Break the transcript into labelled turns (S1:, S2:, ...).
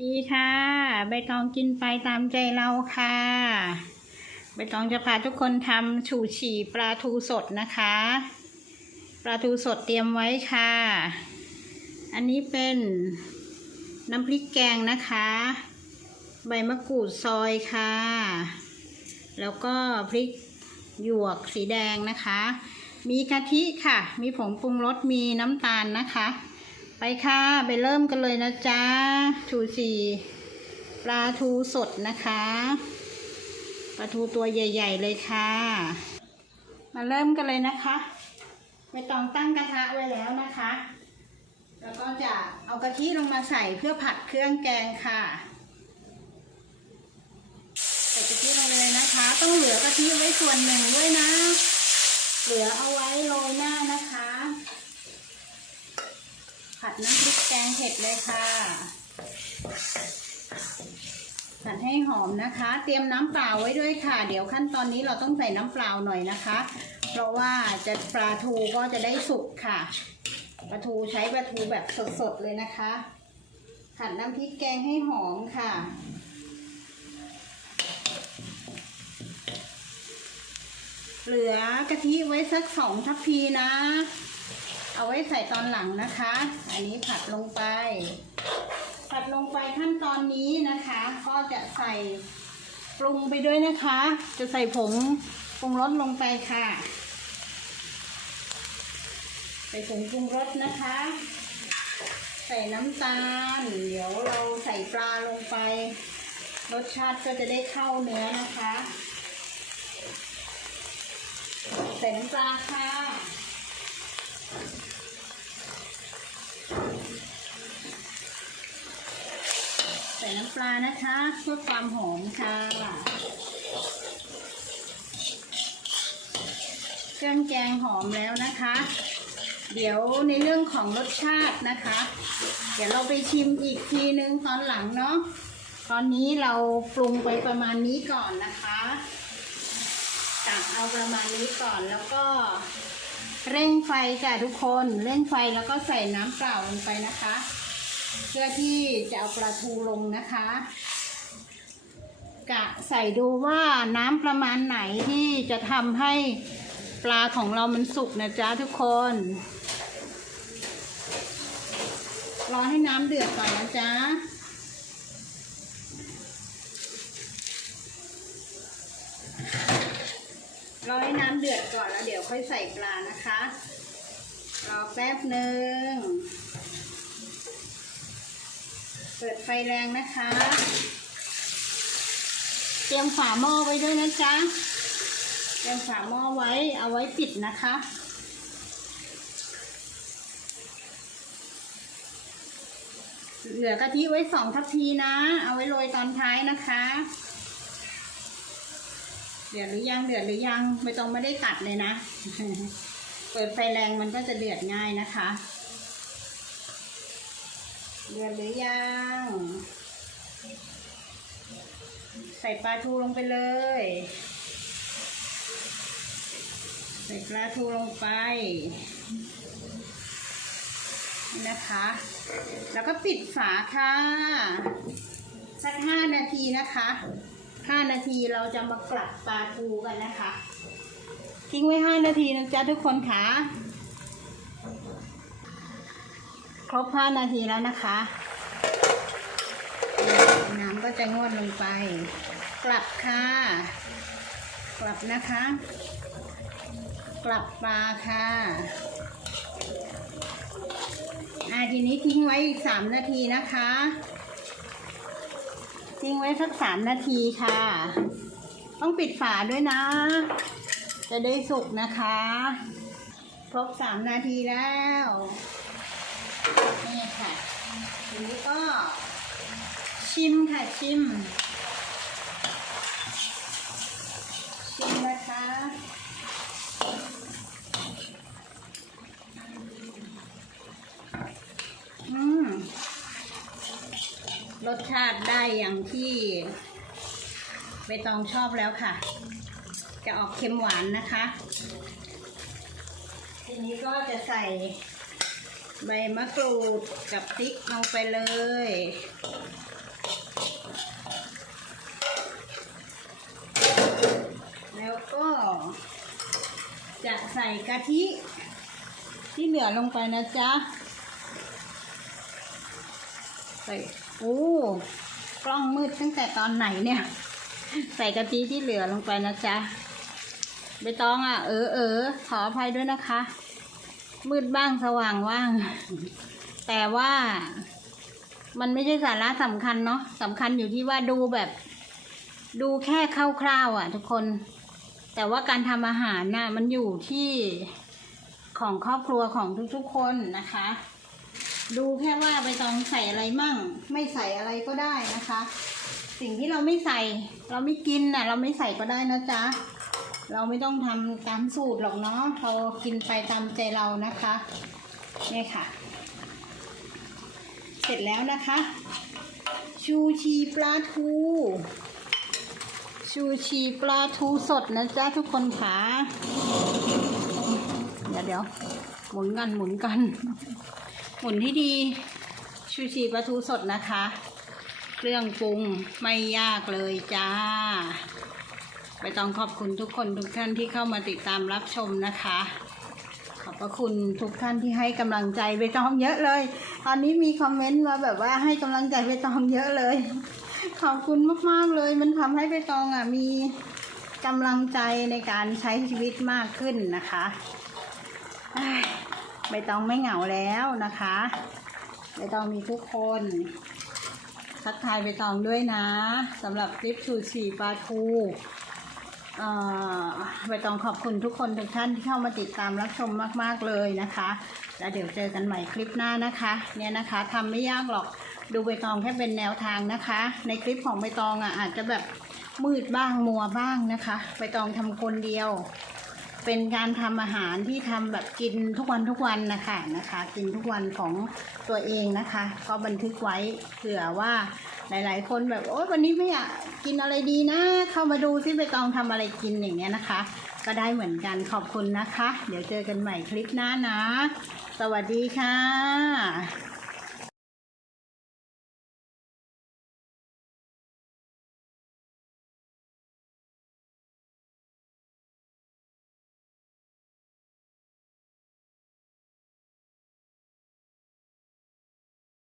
S1: ดีค่ะ ใบตองกินไปตามใจเราค่ะ ใบตองจะพาทุกคนทำฉู่ฉี่ปลาทูสดนะคะ ปลาทูสดเตรียมไว้ค่ะ อันนี้เป็นน้ำพริกแกงนะคะ ใบมะกรูดซอยค่ะ แล้วก็พริกหยวกสีแดงนะคะ มีกะทิค่ะ มีผงปรุงรส มีน้ำตาลนะคะ ไปค่ะ ไปเริ่มกันเลยนะจ๊ะชูชีปลาทูสดนะคะ ปลาทูตัวใหญ่ ๆ เลยค่ะ มาเริ่มกันเลยนะคะไม่ต้องตั้งกระทะไว้แล้วนะคะ แล้วก็จะเอากะทิลงมาใส่เพื่อผัดเครื่องแกงค่ะใส่กะทิลงไปเลยนะคะ ต้องเหลือกะทิไว้ส่วนหนึ่งด้วยนะ เหลือเอาไว้โรยหน้านะคะ ผัดน้ำพริกแกงเผ็ดเลยค่ะ ผัดให้หอมนะคะ เตรียมน้ำเปล่าไว้ด้วยค่ะ เดี๋ยวขั้นตอนนี้เราต้องใส่น้ำเปล่าหน่อยนะคะ เพราะว่าจะปลาทูก็จะได้สุกค่ะปลาทูใช้ปลาทูแบบสดๆเลยนะคะ ผัดน้ำพริกแกงให้หอมค่ะเหลือกะทิไว้สักสองทัพพีนะ เอาไว้ใส่ตอนหลังนะคะ อันนี้ผัดลงไป ผัดลงไปขั้นตอนนี้นะคะ ก็จะใส่ปรุงไปด้วยนะคะ จะใส่ผงปรุงรสลงไปค่ะ ใส่ผงปรุงรสนะคะ ใส่น้ำตาล เดี๋ยวเราใส่ปลาลงไป รสชาติก็จะได้เข้าเนื้อนะคะ ใส่น้ำปลาค่ะ ใส่น้ำปลานะคะเพื่อความหอมค่ะเครื่องแกงหอมแล้วนะคะ เดี๋ยวในเรื่องของรสชาตินะคะ เดี๋ยวเราไปชิมอีกทีนึงตอนหลังเนาะตอนนี้เราปรุงไปประมาณนี้ก่อนนะคะตักเอาประมาณนี้ก่อนแล้วก็ เร่งไฟจ้ะทุกคนเร่งไฟแล้วก็ใส่น้ำเปล่าลงไปนะคะ เพื่อที่จะเอาปลาทูลงนะคะ กะใส่ดูว่าน้ำประมาณไหนที่จะทำให้ปลาของเรามันสุกนะจ๊ะทุกคนรอให้น้ำเดือดก่อนนะจ๊ะ รอให้น้ำเดือดก่อนแล้วเดี๋ยวค่อยใส่ปลานะคะ รอแป๊บหนึ่ง เปิดไฟแรงนะคะ เตรียมฝาหม้อไว้ด้วยนะจ๊ะ เตรียมฝาหม้อไว้ เอาไว้ปิดนะคะเหลือกะทิไว้สองทัพพีนะ เอาไว้โรยตอนท้ายนะคะ เดือดหรือยังเดือดหรือยังไม่ต้องไม่ได้ตัดเลยนะ เปิดไฟแรงมันก็จะเดือดง่ายนะคะ เดือดหรือยังใส่ปลาทูลงไปเลย ใส่ปลาทูลงไปนะคะ แล้วก็ปิดฝาค่ะ สักห้านาทีนะคะ ห้านาทีเราจะมากลับปลาทูกันนะคะ ทิ้งไว้ห้านาทีนะจ๊ะทุกคนค่ะครบห้านาทีแล้วนะคะ น้ำก็จะงวดลงไป กลับค่ะ กลับนะคะ กลับปลาค่ะอ่าทีนี้ทิ้งไว้อีกสามนาทีนะคะ ทิ้งไว้สักสามนาทีค่ะ ต้องปิดฝาด้วยนะ จะได้สุกนะคะ ครบสามนาทีแล้ว นี่ค่ะ ทีนี้ก็ชิมค่ะชิม รสชาติได้อย่างที่ใบตองชอบแล้วค่ะ จะออกเค็มหวานนะคะ ทีนี้ก็จะใส่ใบมะกรูดกับติ๊กลงไปเลย แล้วก็จะใส่กะทิที่เหลือลงไปนะจ๊ะ ใส่โอ้กล้องมืดตั้งแต่ตอนไหนเนี่ย ใส่กะทิที่เหลือลงไปนะจ๊ะใบตองอะ เออเออขออภัยด้วยนะคะ มืดบ้างสว่างว่าง แต่ว่ามันไม่ใช่สาระสำคัญเนาะสำคัญอยู่ที่ว่าดูแบบ ดูแค่คร่าวๆอะ ทุกคน แต่ว่าการทำอาหารน่ะมันอยู่ที่ของครอบครัวของทุกๆคนนะคะ ดูแค่ว่าใบตองใส่อะไรมั่ง ไม่ใส่อะไรก็ได้นะคะ สิ่งที่เราไม่ใส่ เราไม่กินน่ะ เราไม่ใส่ก็ได้นะจ๊ะเราไม่ต้องทำตามสูตรหรอกเนาะเรากินไปตามใจเรานะคะนี่ค่ะ เสร็จแล้วนะคะ ชูชีปลาทูชูชีปลาทูสดนะจ๊ะทุกคนค่ะเดี๋ยวเดี๋ยวหมุนกันหมุนกัน หมุนที่ดีชูชีปลาทูสดนะคะ เครื่องปรุงไม่ยากเลยจ้าไปต้องขอบคุณทุกคนทุกท่านที่เข้ามาติดตามรับชมนะคะ ขอบพระคุณทุกท่านที่ให้กำลังใจใบตองเยอะเลย ตอนนี้มีคอมเมนต์มาแบบว่าให้กำลังใจใบตองเยอะเลย ขอบคุณมากๆเลย มันทำให้ใบตองอะมีกำลังใจในการใช้ชีวิตมากขึ้นนะคะ ใบตองไม่เหงาแล้วนะคะใบตองมีทุกคนทักทายใบตองด้วยนะสำหรับคลิปชูชีปลาทูใบตองขอบคุณทุกคนทุกท่านที่เข้ามาติดตามรับชมมาก ๆ เลยนะคะ แล้วเดี๋ยวเจอกันใหม่คลิปหน้านะคะ เนี่ยนะคะทำไม่ยากหรอกดูใบตองแค่เป็นแนวทางนะคะ ในคลิปของใบตองอะอาจจะแบบมืดบ้างมัวบ้างนะคะ ใบตองทำคนเดียว เป็นการทำอาหารที่ทำแบบกินทุกวันทุกวันนะคะนะคะ กินทุกวันของตัวเองนะคะ ก็บันทึกไว้เผื่อว่าหลาย ๆ คนแบบโอ๊ยวันนี้ไม่อยากกินอะไรดีนะ เข้ามาดูที่ใบตองทำอะไรกินอย่างเงี้ยนะคะ ก็ได้เหมือนกันขอบคุณนะคะ เดี๋ยวเจอกันใหม่คลิปหน้านะ สวัสดีค่ะ